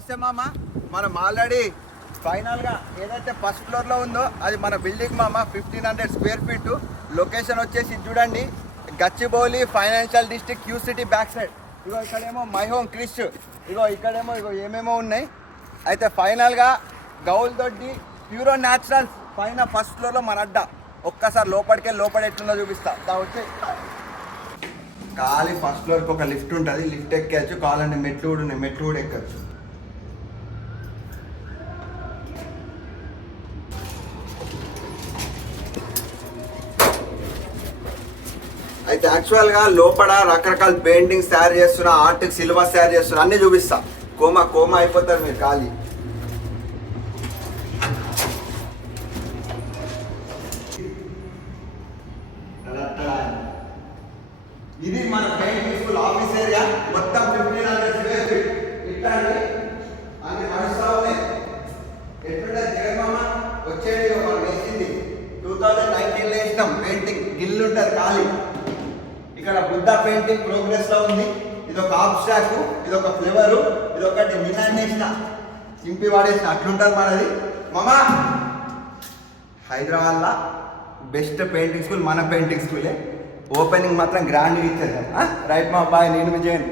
నమస్తే మామ. మనం ఆల్రెడీ ఫైనల్గా ఏదైతే ఫస్ట్ ఫ్లోర్లో ఉందో అది మన బిల్డింగ్ మామ. 1500 స్క్వేర్ ఫీట్. లొకేషన్ వచ్చేసి చూడండి, Gachibowli financial district, Q city back side. ఇగో ఇక్కడేమో మై హోమ్ క్రిష్, ఇగో ఇక్కడేమో ఇగో ఏమేమో ఉన్నాయి. అయితే ఫైనల్గా గౌల్ దొడ్డి ప్యూరో న్యాచురల్స్ పైన ఫస్ట్ ఫ్లోర్లో మన అడ్డ. ఒక్కసారి లోపల ఎట్లుందో చూపిస్తా. వచ్చి ఖాళీ ఫస్ట్ ఫ్లోర్కి ఒక లిఫ్ట్ ఉంటుంది, లిఫ్ట్ ఎక్కచ్చు. కావాలంటే మెట్లు కూడా ఉన్నాయి, మెట్లు కూడా ఎక్కచ్చు. అయితే యాక్చువల్గా లోపల రకరకాల పెయింటింగ్స్ తయారు చేస్తున్నా, ఆర్ట్కి సిలబస్ తయారు చేస్తున్నా, అన్నీ చూపిస్తా. కోమా అయిపోతారు మీరు ఖాళీ. ఇది మన పెయింటింగ్ స్కూల్ ఆఫీస్ ఏరియా. మొత్తం 1500 స్క్వేర్ ఫీట్. ఇట్లాంటి అన్ని నడుస్తా ఉన్నాయి. ఎట్లుంటే జగన్మామ వచ్చేది మనం వేసింది 2019 వేసినాం. పెయింటింగ్ గిల్లు ఉంటుంది ఖాళీ. ఇక్కడ బుద్ధ పెయింటింగ్ ప్రోగ్రెస్ లో ఉంది. ఇది ఒక ఆబ్స్ట్రాక్ట్, ఇది ఒక ఫ్లేవరు, ఇది ఒకటి నిన్న చింపి వాడేసిన. అట్లుంటుంది మనది మామా. హైదరాబాద్లో బెస్ట్ పెయింటింగ్ స్కూల్ మన పెయింటింగ్ స్కూలే. ఓపెనింగ్ మాత్రం గ్రాండ్గా ఇచ్చేద్దాం. రైట్ మా బాయ్, నేను విజయన్.